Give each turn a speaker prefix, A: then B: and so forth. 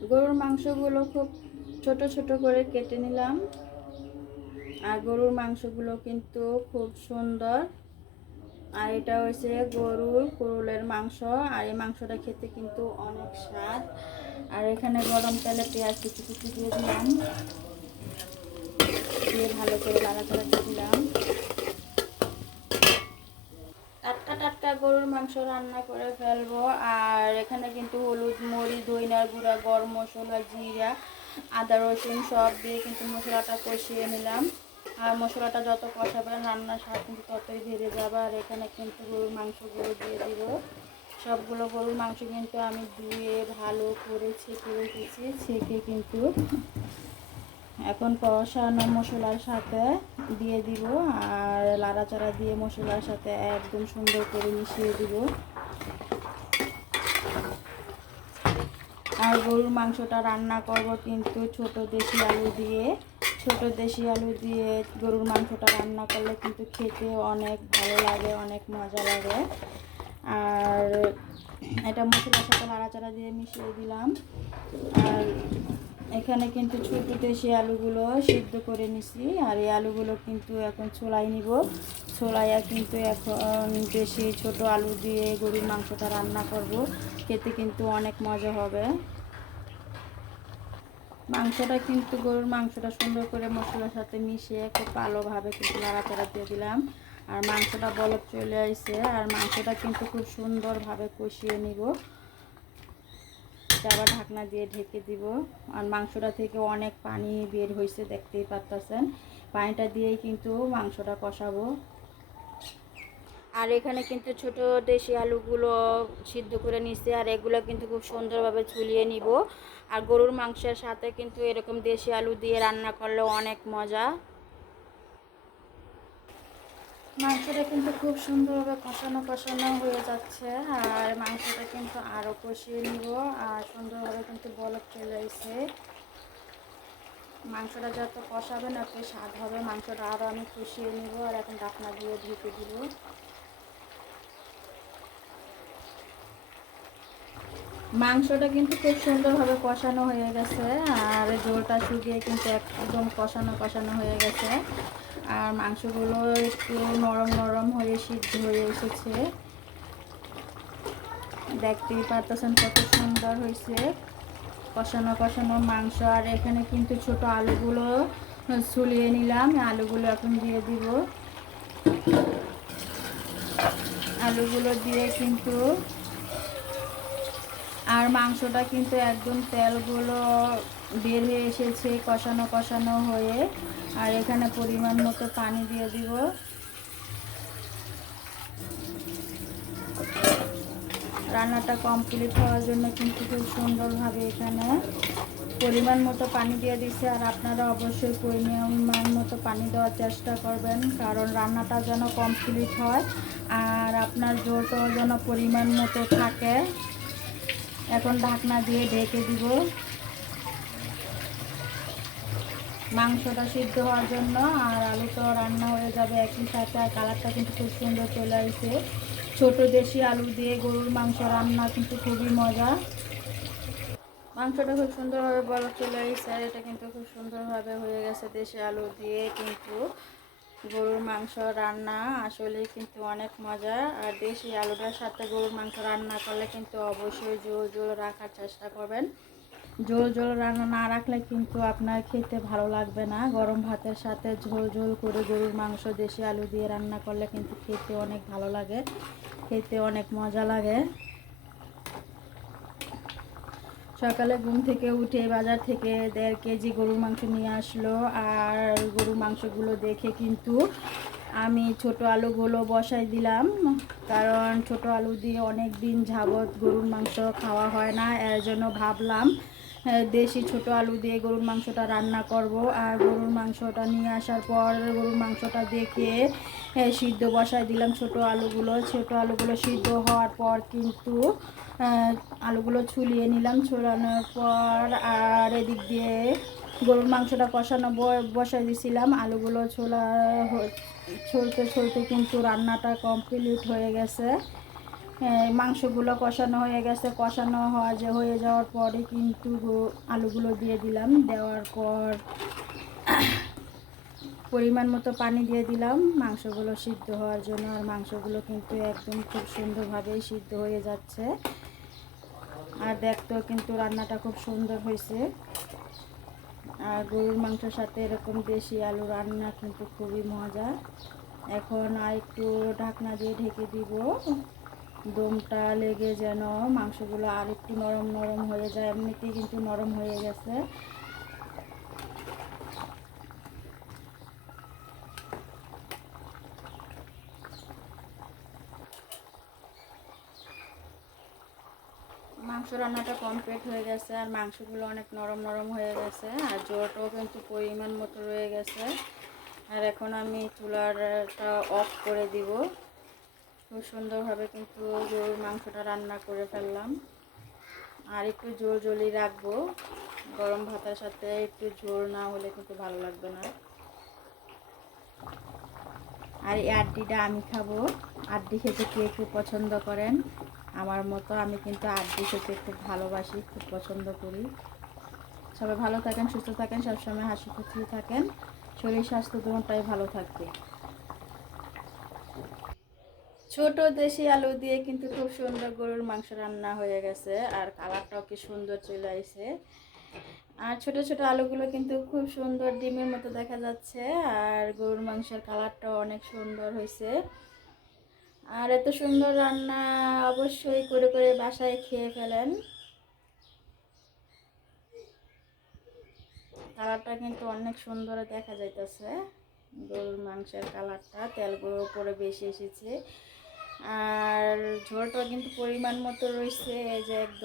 A: গরুর মাংসগুলো খুব ছোট ছোট করে কেটে নিলাম। আর গরুর মাংসগুলো কিন্তু খুব সুন্দর। আর এটা হচ্ছে গরুর কুরুলের মাংস। আর এই মাংসটা খেতে কিন্তু অনেক স্বাদ। আর এখানে গরম তেলে পেঁয়াজ কিছু কিছু দিয়ে দিলাম। দিয়ে ভালো করে লাড়াচাড়া দিলাম টাটকা গরুর মাংস রান্না করে ফেলব। আর এখানে কিন্তু হলুদ মরিচ দইনার গুঁড়া, গরম মশলা, জিরা, আদা, রসুন সব দিয়ে কিন্তু মশলাটা কষিয়ে নিলাম। আর মশলাটা যত কষাবেন রান্নার স্বাদ কিন্তু ততই বেড়ে যাবে। আর এখানে কিন্তু গরুর মাংসগুলো দিয়ে দিব। সবগুলো গরুর মাংস কিন্তু আমি ধুয়ে, ভালো করে ছেঁকে রেখেছি। ছেঁকে কিন্তু এখন কষানো মশলার সাথে দিয়ে দিব আর লাড়াচাড়া দিয়ে মশলার সাথে একদম সুন্দর করে মিশিয়ে দিব। আর গরুর মাংসটা রান্না করব কিন্তু ছোট দেশি আলু দিয়ে। ছোট দেশি আলু দিয়ে গরুর মাংসটা রান্না করলে কিন্তু খেতে অনেক ভালো লাগে, অনেক মজা লাগে। আর এটা মশলার সাথে নাড়াচাড়া দিয়ে মিশিয়ে দিলাম। আর এখানে কিন্তু ছোট দেশি আলুগুলো সিদ্ধ করে নিছি। আর এই আলুগুলো কিন্তু এখন ছোলাই নিব। ছোলাইয়া কিন্তু এখন দেশি ছোট আলু দিয়ে গরুর মাংসটা রান্না করব। খেতে কিন্তু অনেক মজা হবে। মাংসটা কিন্তু গরুর মাংসটা সুন্দর করে মশলার সাথে মিশিয়ে খুব ভালোভাবে কিন্তু নাড়াচাড়া দিয়ে দিলাম। আর মাংসটা বলক চলে আসছে আর মাংসটা কিন্তু খুব সুন্দরভাবে কষিয়ে নিব। এটা আবার ঢাকনা দিয়ে ঢেকে দিব। আর মাংসটা থেকে অনেক পানি বের হয়েছে, দেখতেই পারতেছেন। পানিটা দিয়েই কিন্তু মাংসটা কষাবো। আর এখানে কিন্তু ছোট দেশি আলুগুলো সিদ্ধ করে নিচ্ছে আর এগুলো কিন্তু খুব সুন্দরভাবে ঝুলিয়ে নিব। আর গরুর মাংসের সাথে কিন্তু এরকম দেশি আলু দিয়ে রান্না করলে অনেক মজা। মাংসটা কিন্তু খুব সুন্দরভাবে কষানো কষানো হয়ে যাচ্ছে, আর মাংসটা কিন্তু আরও কষিয়ে নিব, আর সুন্দরভাবে কিন্তু বলক চলে এসে মাংসটা যত কষাবেন আপনি স্বাদ হবে। মাংসটা আরও আমি কষিয়ে নিব, আর এখন ডাকনা দিয়ে ঢেকে দিব। মাংসটা কিন্তু খুব সুন্দরভাবে কষানো হয়ে গেছে, আর জোলটা শুকিয়ে কিন্তু একদম কষানো কষানো হয়ে গেছে। আর মাংসগুলো একটু নরম নরম হয়ে সিদ্ধ হয়ে এসেছে। দেখতেই পারতেছেন কত সুন্দর হয়েছে কষানো কষানো মাংস। আর এখানে কিন্তু ছোট আলুগুলো ছুলিয়ে নিলাম, আলুগুলো এখন দিয়ে দিব। আলুগুলো দিয়ে কিন্তু আর মাংসটা কিন্তু একদম তেলগুলো বের হয়ে এসেছে, কষানো কষানো হয়ে। আর এখানে পরিমাণ মতো পানি দিয়ে দিব। রান্নাটা কমপ্লিট হওয়ার জন্য কিন্তু খুব সুন্দরভাবে এখানে পরিমাণ মতো পানি দিয়ে দিচ্ছে আর আপনারা অবশ্যই পরিমাণ মতো পানি দেওয়ার চেষ্টা করবেন, কারণ রান্নাটা যেন কমপ্লিট হয় আর আপনার জোরটাও যেন পরিমাণ মতো থাকে। এখন ঢাকনা দিয়ে ঢেকে দিব। মাংসটা সিদ্ধ হওয়ার জন্য আর আলু তো রান্না হয়ে যাবে একই সাথে, আর কালারটা কিন্তু খুব সুন্দর চলে আসছে। ছোট দেশি আলু দিয়ে গরুর মাংস রান্না কিন্তু খুবই মজা। মাংসটা খুব সুন্দরভাবে বরফ চলে আসছে, আর এটা কিন্তু খুব সুন্দরভাবে হয়ে গেছে দেশি আলু দিয়ে কিন্তু। গরুর মাংস রান্না আসলে কিন্তু অনেক মজা। আর দেশি আলুটার সাথে গরুর মাংস রান্না করলে কিন্তু অবশ্যই জোল জোল রাখার চেষ্টা করবেন। ঝোল ঝোল রান্না না রাখলে কিন্তু আপনার খেতে ভালো লাগবে না। গরম ভাতের সাথে ঝোল ঝোল করে গরুর মাংস, দেশি আলু দিয়ে রান্না করলে কিন্তু খেতে অনেক ভালো লাগে। খেতে অনেক মজা লাগে। সকালে ঘুম থেকে উঠে বাজার থেকে দেড় কেজি গরুর মাংস নিয়ে আসলো। আর গরুর মাংসগুলো দেখে কিন্তু আমি ছোট আলুগুলো বসাই দিলাম। কারণ ছোট আলু দিয়ে অনেক দিন যাবৎ গরুর মাংস খাওয়া হয় না, এর জন্য ভাবলাম দেশি ছোট আলু দিয়ে গরুর মাংসটা রান্না করব। আর গরুর মাংসটা নিয়ে আসার পর গরুর মাংসটা দেখে সিদ্ধ বসাই দিলাম ছোট আলুগুলো। ছোট আলুগুলো সিদ্ধ হওয়ার পর কিন্তু আলুগুলো ছুলিয়ে নিলাম। ছুলানোর পর আর এদিক দিয়ে গরুর মাংসটা কষানো বসাই দিয়েছিলাম আলুগুলো ছোলা ছলতে ছলতে কিন্তু রান্নাটা কমপ্লিট হয়ে গেছে। হ্যাঁ, মাংসগুলো কষানো হয়ে গেছে। কষানো হওয়া যে হয়ে যাওয়ার পরে কিন্তু আলুগুলো দিয়ে দিলাম। দেওয়ার পর পরিমাণ মতো পানি দিয়ে দিলাম। মাংসগুলো সিদ্ধ হওয়ার জন্য আর মাংসগুলো কিন্তু একদম খুব সুন্দরভাবেই সিদ্ধ হয়ে যাচ্ছে। আর দেখতেও কিন্তু রান্নাটা খুব সুন্দর হয়েছে। আর গরুর মাংসের সাথে এরকম দেশি আলু রান্না কিন্তু খুবই মজা। এখন আর একটু ঢাকনা দিয়ে ঢেকে দিব। দমটা লেগে যেন মাংসগুলো আর একটু নরম নরম হয়ে যায়, এমনিতেই কিন্তু নরম হয়ে গেছে। মাংস রান্নাটা কমপ্লিট হয়ে গেছে, আর মাংসগুলো অনেক নরম নরম হয়ে গেছে, আর জোরটাও কিন্তু পরিমাণ মতো রয়ে গেছে। আর এখন আমি চুলাটা অফ করে দিব। খুব সুন্দরভাবে কিন্তু গরুর মাংসটা রান্না করে ফেললাম। আর একটু জোর জলি রাখব। গরম ভাতের সাথে একটু ঝোল না হলে কিন্তু ভালো লাগবে না। আর এই আড্ডিটা আমি খাব। আড্ডি খেতে কে খুব পছন্দ করেন? আমার মতো আমি কিন্তু আড্ডি খেতে খুব ভালোবাসি, খুব পছন্দ করি। সবাই ভালো থাকেন, সুস্থ থাকেন, সবসময় হাসি খুশি থাকেন। শরীর স্বাস্থ্য দুটাই ভালো থাকবে। ছোট দেশি আলু দিয়ে কিন্তু খুব সুন্দর গরুর মাংস রান্না হয়ে গেছে, আর কালারটাও কি সুন্দর চলে আসে আর ছোট ছোট আলুগুলো কিন্তু খুব সুন্দর ডিমের মতো দেখা যাচ্ছে, আর গরুর মাংসের কালারটাও অনেক সুন্দর হয়েছে আর এত সুন্দর রান্না অবশ্যই করে করে বাসায় খেয়ে ফেলেন। কালারটা কিন্তু অনেক সুন্দর দেখা যাইতেছে, গরুর মাংসের কালারটা, তেলগুলো উপরে বেশি এসেছে। আর ঝোলটা কিন্তু পরিমাণ মতো রয়েছে যে একদম